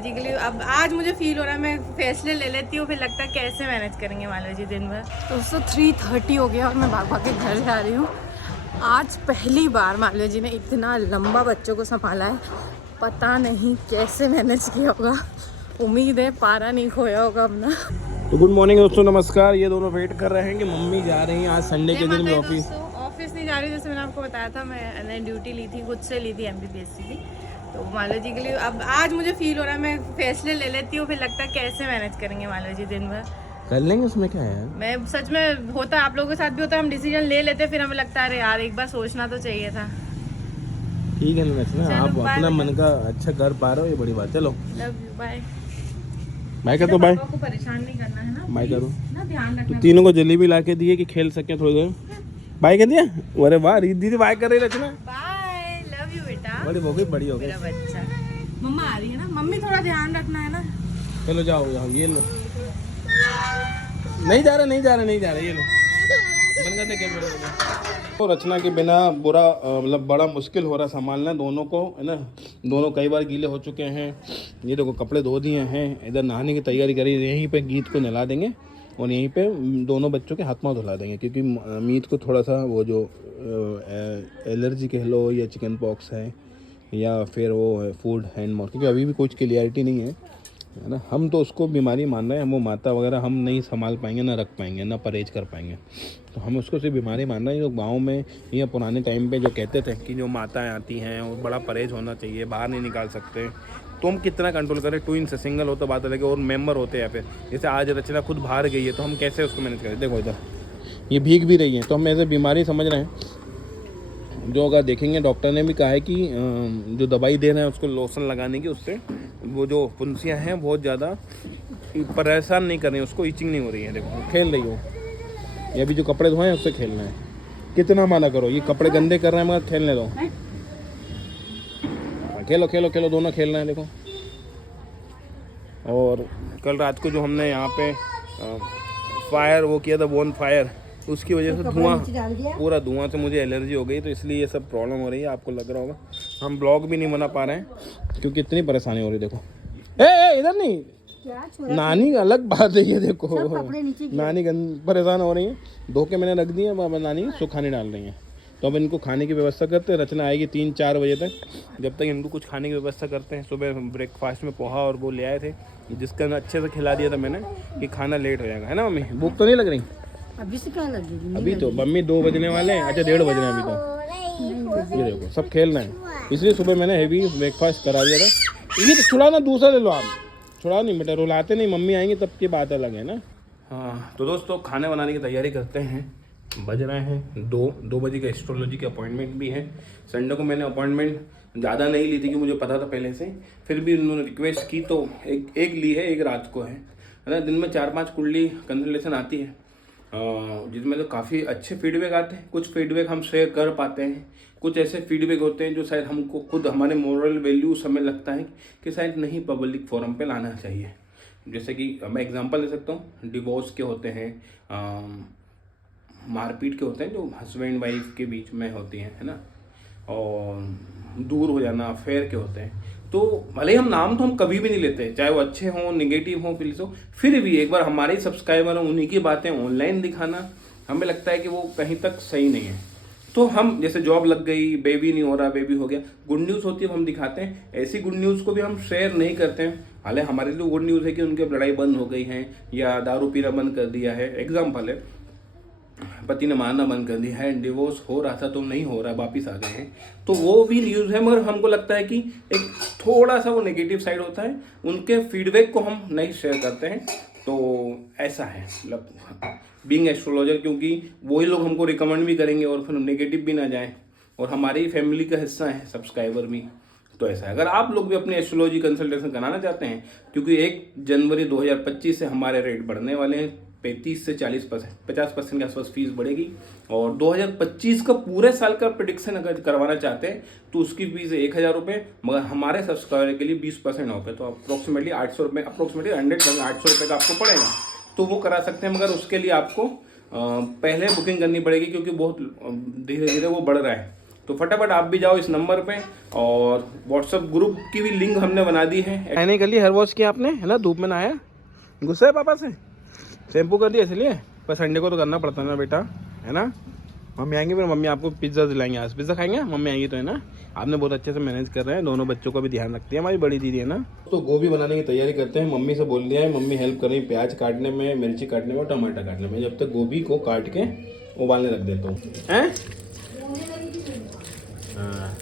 जी के लिए अब आज मुझे फील हो रहा है मैं फैसले ले लेती हूँ, फिर लगता है कैसे मैनेज करेंगे मालवी जी दिन भर। दोस्तों 3:30 हो गया और मैं भाग भाग के घर जा रही हूँ। आज पहली बार मालवी जी ने इतना लंबा बच्चों को संभाला है, पता नहीं कैसे मैनेज किया होगा। उम्मीद है पारा नहीं खोया होगा अपना। तो गुड मॉर्निंग दोस्तों, नमस्कार। ये दोनों वेट कर रहे हैं कि मम्मी जा रही हैं आज संडे के दिन ऑफिस नहीं जा रही, जैसे मैंने आपको बताया था। मैंने ड्यूटी ली थी, खुद से ली थी MBBSC की। तो मालवी जी के लिए अब आज मुझे फील हो रहा है मैं फैसले ले लेती हूँ, फिर लगता है कैसे मैनेज करेंगे मालवी जी दिन भर। कर लेंगे, उसमें क्या है। मैं सच में होता है, आप लोगों के साथ भी होता है, हम डिसीजन ले लेते फिर हमें लगता है अरे यार एक बार सोचना तो चाहिए था। ठीक है ना, आप अपना मन का अच्छा कर पा रहे हो, ये बड़ी बात। चलो लव यू, बाय। बाय कर दो। बाय को परेशान नहीं करना है ना, बाय करो ना, ध्यान रखना। तो तीनों को जलेबी ला के दिए कि खेल सके थोड़ी देर। बाय कर दिया। अरे वाह, दीदी बाय कर रही रचना। बाय, लव यू बेटा। बड़ी हो गई, बड़ी हो गई मेरा बच्चा। मम्मा आ रही है ना, मम्मी थोड़ा ध्यान रखना है ना। चलो जाओ जाओ, ये लो। नहीं जा रहा, ये लो। बंद कर दे कैमरा। तो रचना के बिना बुरा मतलब बड़ा मुश्किल हो रहा संभालना दोनों को, है ना। दोनों कई बार गीले हो चुके हैं। ये देखो कपड़े धो दिए हैं, इधर नहाने की तैयारी करी। यहीं पे गीत को नहला देंगे और यहीं पे दोनों बच्चों के हाथ पाँव धुला देंगे, क्योंकि मीत को थोड़ा सा वो जो एलर्जी कह लो या चिकन पॉक्स है या फिर वो फूड हैंड माउथ, क्योंकि अभी भी कुछ क्लियरिटी नहीं है ना। हम तो उसको बीमारी मान रहे हैं, हम वो माता वगैरह हम नहीं संभाल पाएंगे, ना रख पाएंगे, ना परहेज कर पाएंगे। तो हम उसको सिर्फ बीमारी मान रहे हैं। जो गांव में या पुराने टाइम पे जो कहते थे कि जो माताएं आती हैं वो बड़ा परहेज होना चाहिए, बाहर नहीं निकाल सकते, तो हम कितना कंट्रोल करें। ट्विन से सिंगल हो तो बात अलग है, और मेंबर होते हैं। फिर जैसे आज रचना खुद बाहर गई है तो हम कैसे उसको मैनेज करें। देखो इधर ये भीग भी रही है, तो हम ऐसे बीमारी समझ रहे हैं। जो अगर देखेंगे, डॉक्टर ने भी कहा है कि जो दवाई दे रहे हैं उसको लोशन लगाने की, उससे वो जो फुंसियाँ हैं बहुत ज़्यादा परेशान नहीं कर रही हैं, उसको इचिंग नहीं हो रही है। देखो खेल रही हो, ये अभी जो कपड़े धोए हैं उससे खेलना है। कितना माना करो, ये कपड़े गंदे कर रहे हैं मगर खेलने दो। खेलो खेलो खेलो, दोनों खेलना है। देखो, और कल रात को जो हमने यहाँ पे फायर वो किया था, बोन फायर, उसकी वजह से धुआं, पूरा धुआं से मुझे एलर्जी हो गई। तो इसलिए ये सब प्रॉब्लम हो रही है, आपको लग रहा होगा। हम ब्लॉग भी नहीं बना पा रहे हैं क्योंकि इतनी परेशानी हो रही है। देखो ए इधर नहीं, नानी अलग बात है। ये देखो नानी परेशान हो रही है, धो के मैंने रख दी है, नानी सुखाने डाल रही है। तो अब इनको खाने की व्यवस्था करते हैं। रचना आएगी 3-4 बजे तक, जब तक इनको कुछ खाने की व्यवस्था करते हैं। सुबह ब्रेकफास्ट में पोहा और वो ले आए थे, जिसका अच्छे से खिला दिया था मैंने कि खाना लेट हो जाएगा, है ना मम्मी। भूख तो नहीं लग रही अभी से? क्या लगेगी अभी तो मम्मी 2 बजने वाले हैं। अच्छा 1:30 बज रहे हैं अभी तो। ये देखो सब खेलना है, इसलिए सुबह मैंने हेवी ब्रेकफास्ट करा दिया था। ये तो छुड़ा ना, दूसरा ले लो आप। छुड़ा नहीं बेटा, रुलाते नहीं, मम्मी आएंगी तब की बात अलग है ना। हाँ तो दोस्तों खाने बनाने की तैयारी करते हैं। बज रहे हैं 2 बजे का एस्ट्रोलॉजी का अपॉइंटमेंट भी है। संडे को मैंने अपॉइंटमेंट ज़्यादा नहीं ली थी कि मुझे पता था पहले से, फिर भी उन्होंने रिक्वेस्ट की तो एक ली है, एक रात को है ना। दिन में 4-5 कुंडली कंसल्टेशन आती है, जिसमें तो काफ़ी अच्छे फीडबैक आते हैं। कुछ फीडबैक हम शेयर कर पाते हैं, कुछ ऐसे फीडबैक होते हैं जो शायद हमको खुद हमारे मोरल वैल्यूज हमें लगता है कि शायद नहीं पब्लिक फोरम पे लाना चाहिए। जैसे कि मैं एग्जांपल ले सकता हूँ, डिवोर्स के होते हैं, मारपीट के होते हैं जो हस्बैंड वाइफ के बीच में होती हैं, है ना, और दूर हो जाना, अफेयर के होते हैं। तो भले ही हम नाम तो हम कभी भी नहीं लेते, चाहे वो अच्छे हों, निगेटिव हों, फिर भी एक बार हमारे सब्सक्राइबर हों, उन्हीं की बातें ऑनलाइन दिखाना हमें लगता है कि वो कहीं तक सही नहीं है। तो हम जैसे जॉब लग गई, बेबी नहीं हो रहा, बेबी हो गया, गुड न्यूज़ होती है हम दिखाते हैं। ऐसी गुड न्यूज़ को भी हम शेयर नहीं करते हैं। हालांकि हमारे लिए गुड न्यूज़ है कि उनकी लड़ाई बंद हो गई है या दारू पीना बंद कर दिया है, एग्जाम्पल है, पति ने मारना बंद कर दिया है, डिवोर्स हो रहा था तो नहीं हो रहा, वापिस आ गए हैं, तो वो भी न्यूज़ है। मगर हमको लगता है कि एक थोड़ा सा वो नेगेटिव साइड होता है, उनके फीडबैक को हम नहीं शेयर करते हैं। तो ऐसा है मतलब बीइंग एस्ट्रोलॉजर, क्योंकि वही लोग हमको रिकमेंड भी करेंगे और फिर नेगेटिव भी ना जाए, और हमारी फैमिली का हिस्सा है सब्सक्राइबर भी। तो ऐसा है, अगर आप लोग भी अपनी एस्ट्रोलॉजी कंसल्टेशन कराना चाहते हैं, क्योंकि 1 जनवरी 2025 से हमारे रेट बढ़ने वाले हैं, 35 से 40%, 50% के आसपास फीस बढ़ेगी। और 2025 का पूरे साल का प्रेडिक्शन अगर करवाना चाहते हैं तो उसकी फीस है 1000 रुपये, मगर हमारे सब्सक्राइबर के लिए 20% ऑफ है। तो अप्रोक्सीमेटली 800 रुपये, अप्रोक्सीमेटली 800 रुपये का आपको पड़ेगा, तो वो करा सकते हैं। मगर उसके लिए आपको पहले बुकिंग करनी पड़ेगी, क्योंकि बहुत धीरे धीरे वो बढ़ रहा है। तो फटाफट आप भी जाओ इस नंबर पे, और व्हाट्सएप ग्रुप की भी लिंक हमने बना दी है। मैंने कर लिया, हेयर वॉश किया आपने, है ना, धूप में नहाया, गुस्सा है पापा से, शैम्पू कर दिया इसलिए, पर संडे को तो करना पड़ता है ना बेटा, है ना। मम्मी आएंगे फिर मम्मी आपको पिज्ज़ा दिलाएंगे, आज पिज़्ज़ा खाएंगे, मम्मी आएंगी तो, है ना। आपने बहुत अच्छे से मैनेज कर रहे हैं, दोनों बच्चों का भी ध्यान रखती है हमारी बड़ी दीदी, है ना। तो गोभी बनाने की तैयारी करते हैं, मम्मी से बोल दिया है, मम्मी हेल्प कर रही है प्याज काटने में, मिर्ची काटने में और टमाटर काटने में। जब तक गोभी को काट के उबालने रख देता हूँ, हैं। हाँ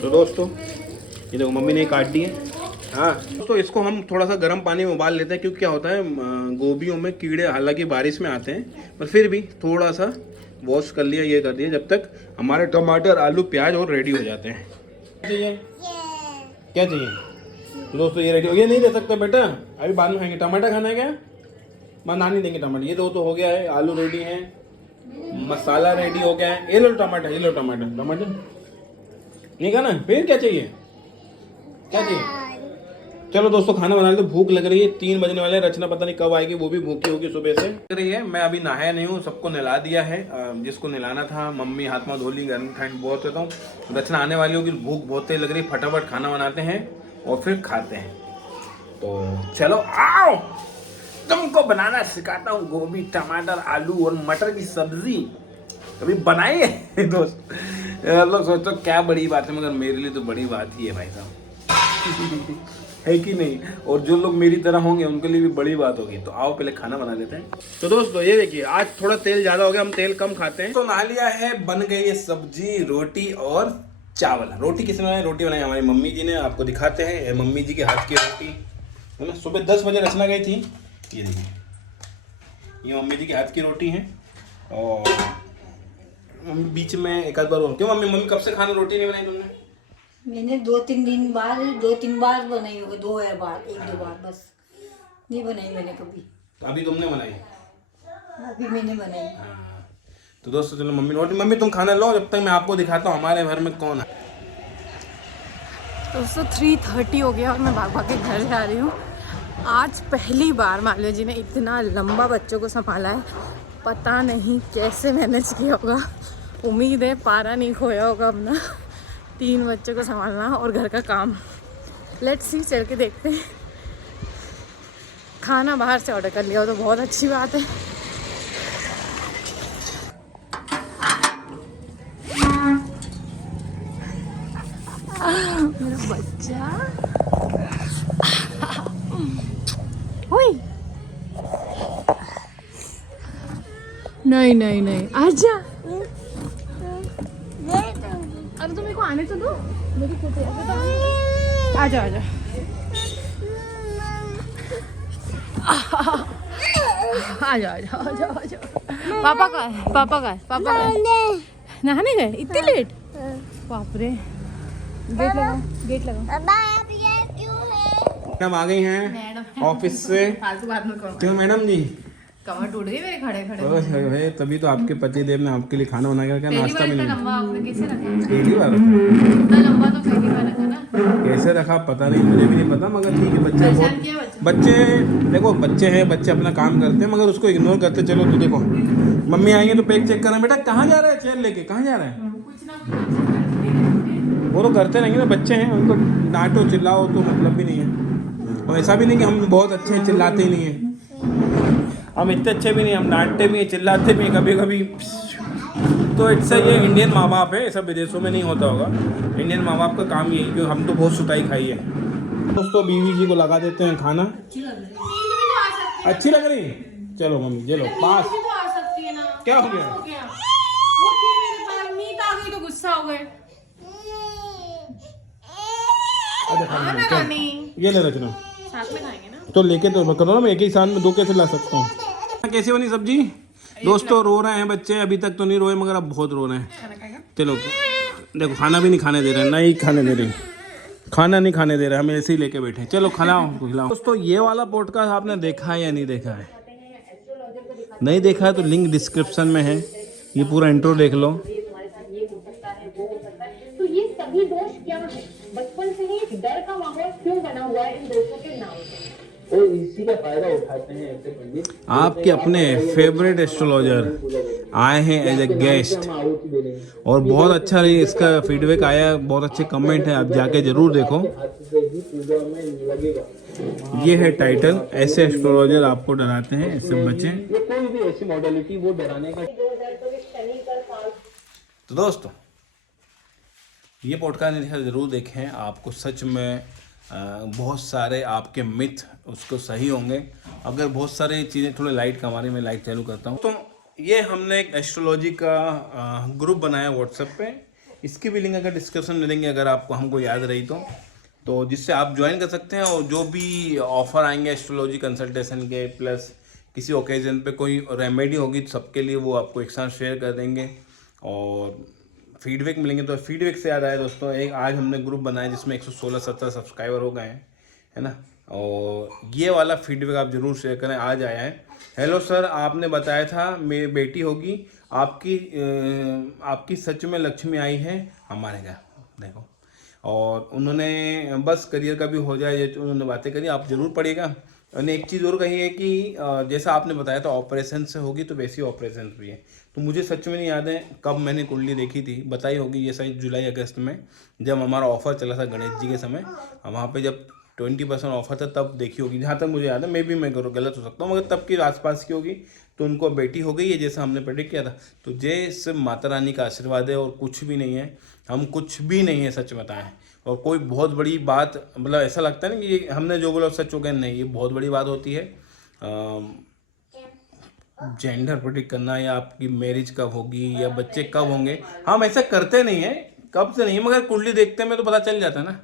तो दोस्तों ये देखो मम्मी ने काट दिए। हाँ तो इसको हम थोड़ा सा गर्म पानी में उबाल लेते हैं, क्योंकि क्या होता है गोभियों में कीड़े हालांकि बारिश में आते हैं, पर फिर भी थोड़ा सा वॉश कर लिया, ये कर दिया, जब तक हमारे टमाटर आलू प्याज और रेडी हो जाते हैं। चाहिए क्या चाहिए तो दोस्तों, ये रेडी हो गया, नहीं दे सकते बेटा, अभी बाद में खाएंगे। टमाटर खाना है क्या, माँ नानी देंगे टमाटर। ये दो तो हो गया है, आलू रेडी है, मसाला रेडी हो गया है, ये लो टमाटर, ये लो टमाटर। टमाटर नहीं खाना, फिर क्या चाहिए, क्या चाहिए। चलो दोस्तों खाना बना लेते, भूख लग रही है, 3 बजने वाले, रचना पता नहीं कब आएगी, वो भी भूखी होगी सुबह से लग रही है। मैं अभी नहाया नहीं हूँ, सबको नहला दिया है, जिसको नहलाना था। मम्मी हाथ में धो ली, गर्म ठंड बहुत रहता हूँ, रचना आने वाली होगी, भूख बहुत तेज लग रही है, फटाफट खाना बनाते हैं और फिर खाते हैं। तो चलो आओ, तुमको बनाना सिखाता हूँ, गोभी टमाटर आलू और मटर की सब्जी कभी बनाई है दोस्त। लोग सोचो क्या बड़ी बात है, मगर मेरे लिए तो बड़ी बात ही है भाई साहब है कि नहीं। और जो लोग मेरी तरह होंगे उनके लिए भी बड़ी बात होगी। तो आओ पहले खाना बना लेते हैं। तो दोस्तों ये देखिए, आज थोड़ा तेल ज्यादा हो गया, हम तेल कम खाते हैं। तो नहा लिया है, बन गई है सब्जी, रोटी और चावल। रोटी किसने बनाई, रोटी बनाई हमारी मम्मी जी ने, आपको दिखाते हैं मम्मी जी के हाथ की रोटी, है ना। सुबह 10 बजे रचना गई थी, ये देखिए ये मम्मी जी के हाथ की रोटी है। और बीच में एक आध बार और, क्यों मम्मी कब से खाना रोटी नहीं बनाई तुमने। मैंने 2-3 बार बनाई होगी, 2 बार, 1-2 बार बस, नहीं बनाई मैंने कभी। तो अभी तुमने बनाई, अभी मैंने बनाई। हाँ। तो दोस्तों चलो मम्मी रोटी, मम्मी तुम खाना लो, जब तक मैं आपको दिखाता हूँ हमारे घर में कौन है। दोस्तों 3:30 हो गया और मैं भाग भाग के घर जा रही हूँ। आज पहली बार मालवी जी ने इतना लंबा बच्चों को संभाला है, पता नहीं कैसे मैनेज किया होगा। उम्मीद है पारा नहीं खोया होगा अपना, 3 बच्चों को संभालना और घर का काम। लेट्स सी, चल के देखते हैं। खाना बाहर से ऑर्डर कर लिया हो तो बहुत अच्छी बात है। मेरा बच्चा नहीं नहीं नहीं, आजा। अरे तो मेरे को आने तो दो, मेरी कुछ आजा आजा। आजा आजा आजा आजा। पापा का है, पापा का है, पापा का है। नहाने गए इतनी लेट, बाप रे। गेट लगाओ, गेट लगाओ। मैडम आ गई हैं ऑफिस से। फालतू बात मत करो। क्यों मैडम जी, कमर टूट गई मेरे खड़े खड़े। तभी तो आपके पति देव ने आपके लिए खाना बना के नाश्ता में लंबा आपने कैसे रखा? पहली बार इतना लंबा तो पहली बार रखा ना। कैसे रखा पता नहीं, मुझे भी नहीं पता, मगर ठीक है। बच्चे बहुत, बच्चे देखो बच्चे हैं, बच्चे अपना काम करते हैं, मगर उसको इग्नोर करते। चलो तो देखो मम्मी आएंगे तो पैक चेक करना। बेटा कहाँ जा रहा है, चेयर लेके कहाँ जा रहा है? वो तो करते रहेंगे ना, बच्चे हैं, उनको डांटो चिल्लाओ तो मतलब भी नहीं है। और ऐसा भी नहीं कि हम बहुत अच्छे हैं, चिल्लाते ही नहीं हैं, हम इतने अच्छे भी नहीं, हम डांटते भी हैं, चिल्लाते भी हैं कभी कभी। तो इससे ये इंडियन माँ बाप है, ऐसा विदेशों में नहीं होता होगा। इंडियन माँ बाप का काम यही, क्योंकि हम तो बहुत सुताई खाई है। दोस्तों बीवी जी को लगा देते हैं खाना। अच्छी लग रही, चलो मम्मी चलो पास। क्या हो गया? वो थी मेरे पास, मीत आ गई तो गुस्सा हो गए। ये ले रचना, साथ में खाएंगे ना, तो लेके तो करो ना, मैं एक ही साथ में 2 कैसे ला सकता हूँ। कैसी बनी सब्जी? दोस्तों रो रहे हैं बच्चे, अभी तक तो नहीं रोए मगर अब बहुत रो रहे हैं। चलो देखो खाना भी नहीं खाने दे रहे, नहीं खाने दे रहे, खाना नहीं खाने दे रहे, हम ऐसे ही लेके बैठे। चलो खिलाओ खिलाओ। दोस्तों ये वाला पॉडकास्ट आपने देखा है या नहीं देखा है? नहीं देखा है तो लिंक डिस्क्रिप्शन में है, ये पूरा इंट्रो देख लो। तो ये सभी दोष क्या है? बचपन से ही डर का माहौल क्यों बना हुआ है इन दोषों के नाम पे? और इसी का फायदा उठाते हैं ऐसे पंडित। आपके अपने फेवरेट एस्ट्रोलॉजर आए हैं एज ए गेस्ट और बहुत अच्छा इसका फीडबैक आया, बहुत अच्छे कमेंट है, आप जाके जरूर देखो। ये है टाइटल, ऐसे एस्ट्रोलॉजर आपको डराते हैं, इससे बचें। ये कोई भी ऐसी मॉडलिटी वो डराने का। तो दोस्तों ये पॉडकास्ट जरूर देखें, आपको सच में बहुत सारे आपके मिथ उसको सही होंगे। अगर बहुत सारी चीज़ें थोड़े लाइट का, हमारे में लाइट चालू करता हूँ। तो ये हमने एक एस्ट्रोलॉजी का ग्रुप बनाया व्हाट्सएप पे, इसकी भी लिंक अगर डिस्क्रिप्शन में देंगे अगर आपको हमको याद रही तो जिससे आप ज्वाइन कर सकते हैं। और जो भी ऑफर आएंगे एस्ट्रोलॉजी कंसल्टेशन के, प्लस किसी ओकेजन पे कोई रेमेडी होगी तो सबके लिए वो आपको एक साथ शेयर कर देंगे और फीडबैक मिलेंगे। तो फीडबैक से याद आया दोस्तों, एक आज हमने ग्रुप बनाया जिसमें 116-117 सब्सक्राइबर हो गए हैं, है ना। और ये वाला फीडबैक आप ज़रूर शेयर करें। आज आया है, हेलो सर, आपने बताया था मेरी बेटी होगी, आपकी सच में लक्ष्मी आई है हमारे घर, देखो। और उन्होंने बस करियर का भी हो जाए ये उन्होंने बातें करी, आप ज़रूर पढ़िएगा। उन्होंने एक चीज़ और कही है कि जैसा आपने बताया था ऑपरेशन से होगी तो वैसी ऑपरेशन भी है। तो मुझे सच में नहीं याद है कब मैंने कुंडली देखी थी, बताई होगी ये शायद जुलाई अगस्त में, जब हमारा ऑफ़र चला था गणेश जी के समय, वहाँ पे जब 20% ऑफर था तब देखी होगी, जहाँ तक मुझे याद है। मैं गलत हो सकता हूँ, मगर तब की आसपास की होगी। तो उनको बेटी हो गई है जैसा हमने प्रेडिक्ट किया था। तो जैसे माता रानी का आशीर्वाद है और कुछ भी नहीं है, हम कुछ भी नहीं है सच बताएं। और कोई बहुत बड़ी बात, मतलब ऐसा लगता है ना कि ये हमने जो बोला सच हो गया, नहीं, ये बहुत बड़ी बात होती है। जेंडर प्रेडिक्ट करना या आपकी मैरिज कब होगी या बच्चे कब होंगे, हम ऐसा करते नहीं हैं, कब से नहीं, मगर कुंडली देखते हैं तो पता चल जाता है ना।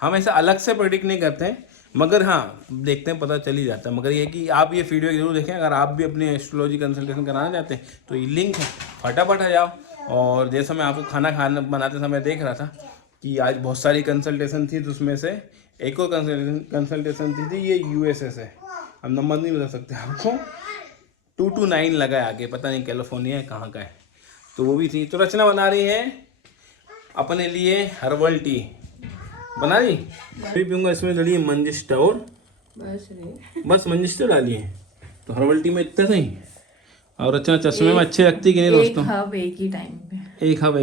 हम ऐसा अलग से प्रेडिक्ट नहीं करते हैं, मगर हाँ देखते हैं, पता चल ही जाता है। मगर ये कि आप ये फीडबैक जरूर देखें। अगर आप भी अपनी एस्ट्रोलॉजी कंसल्टेशन कराना चाहते हैं तो ये लिंक है, फटाफट आ जाओ। और जैसा मैं आपको खाना बनाते समय देख रहा था कि आज बहुत सारी कंसल्टेशन थी, तो उसमें से एक और कंसल्टेशन थी ये USA से, हम नंबर नहीं बता सकते आपको, 229 लगा आगे, पता नहीं कैलिफोर्निया है कहाँ का है, तो वो भी थी। तो रचना बना रही है अपने लिए हर्बल टी, बना रही, अभी पीऊँगा। इसमें डाली है मंजिस्टा और बस मंजिस्टा डाली है, तो हर्बल टी में इतना सही। और रचना चश्मे में अच्छे लगती कि नहीं दोस्तों? एक हब एक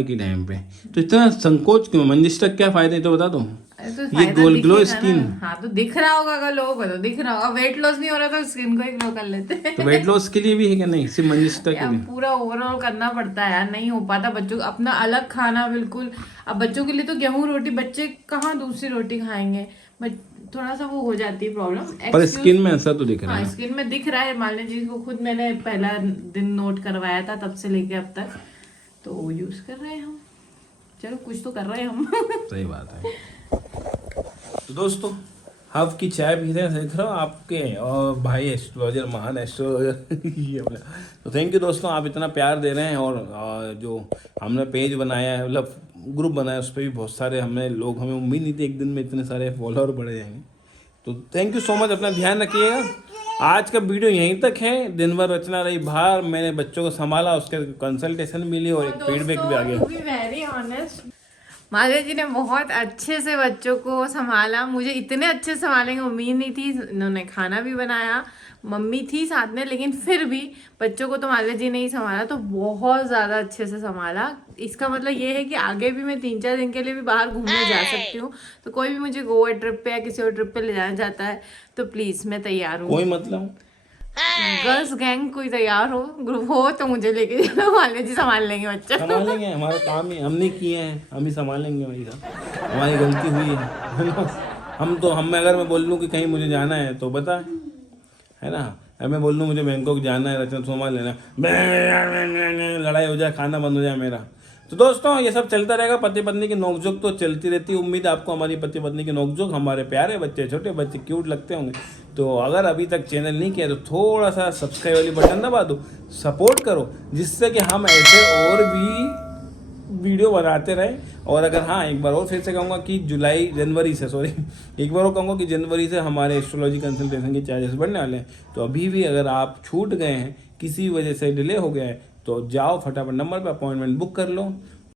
ही टाइम पे। तो इतना संकोच क्यों? मंजिस्टा क्या फायदे तो बता दो। तो ये ग्लो स्किन, हाँ तो दिख रहा होगा, अगर लोगों को तो दिख रहा होगा। वेट लॉस नहीं हो रहा तो स्किन को ही ग्लो कर लेते हैं। तो वेट लॉस के लिए भी है क्या? नहीं, सिर्फ मंजिस्टा के लिए पूरा ओवरऑल करना पड़ता है यार, नहीं हो पाता। बच्चों अपना अलग खाना बिल्कुल। अब बच्चों के लिए तो गेहूं रोटी, बच्चे कहाँ दूसरी रोटी खाएंगे, थोड़ा सा वो हो जाती है प्रॉब्लम। पर स्किन में ऐसा तो दिख रहा है। हाँ, स्किन में दिख रहा है। मान लीजिए को खुद मैंने पहला दिन नोट करवाया था, तब से लेके अब तक तो यूज कर रहे हैं हम। चलो कुछ तो कर रहे हैं हम। सही बात है। तो दोस्तों हब की चाय पी रहे हैं, देख रहा हूँ आपके और भाई एस्ट्रोलॉजर, महान एस्ट्रोलॉजर। तो थैंक यू दोस्तों, आप इतना प्यार दे रहे हैं। और जो हमने पेज बनाया है, मतलब ग्रुप बनाया, उस पर भी बहुत सारे हमें उम्मीद नहीं थी एक दिन में इतने सारे फॉलोअर बढ़ जाएंगे। तो थैंक यू सो मच, अपना ध्यान रखिएगा। आज का वीडियो यहीं तक है। दिन भर रचना रही बाहर, मैंने बच्चों को संभाला, उसके कंसल्टेशन मिली और एक फीडबैक भी आ गया। वेरी ऑनेस्ट, माधव जी ने बहुत अच्छे से बच्चों को संभाला। मुझे इतने अच्छे से संभालेंगे उम्मीद नहीं थी। इन्होंने खाना भी बनाया, मम्मी थी साथ में, लेकिन फिर भी बच्चों को तो माधव जी ने ही संभाला, तो बहुत ज़्यादा अच्छे से संभाला। इसका मतलब ये है कि आगे भी मैं 3-4 दिन के लिए भी बाहर घूमने जा सकती हूँ। तो कोई भी मुझे गोवा ट्रिप पे या किसी और ट्रिप पे ले जाना चाहता है तो प्लीज़ मैं तैयार हूँ। कोई मतलब गर्ल्स गैंग कोई तैयार हो, ग्रुप हो तो मुझे लेके जाओ। माधव जी संभाल लेंगे बच्चे, संभाल लेंगे। हमारा काम ही हमने किए हैं, हम ही संभालेंगे भाई साहब। हमारी गलती हुई है। हम अगर मैं बोल लूँ कि कहीं मुझे जाना है तो बता, है ना। मैं बोल दूँ मुझे बैंकॉक जाना है, रचना संभाल लेना, लड़ाई हो जाए, खाना बंद हो जाए मेरा। तो दोस्तों ये सब चलता रहेगा। पति पत्नी की नोकझोंक तो चलती रहती है। उम्मीद आपको हमारी पति पत्नी की नोकझोंक, हमारे प्यारे बच्चे, छोटे बच्चे क्यूट लगते होंगे। तो अगर अभी तक चैनल नहीं किया तो थोड़ा सा सब्सक्राइब वाली बटन दबा दो, सपोर्ट करो, जिससे कि हम ऐसे और भी वीडियो बनाते रहें। और अगर हाँ, एक बार और फिर से कहूँगा कि एक बार और कहूँगा कि जनवरी से हमारे एस्ट्रोलॉजी कंसल्टेशन के चार्जेस बढ़ने वाले हैं। तो अभी भी अगर आप छूट गए हैं, किसी वजह से डिले हो गया है, तो जाओ फटाफट नंबर पर अपॉइंटमेंट बुक कर लो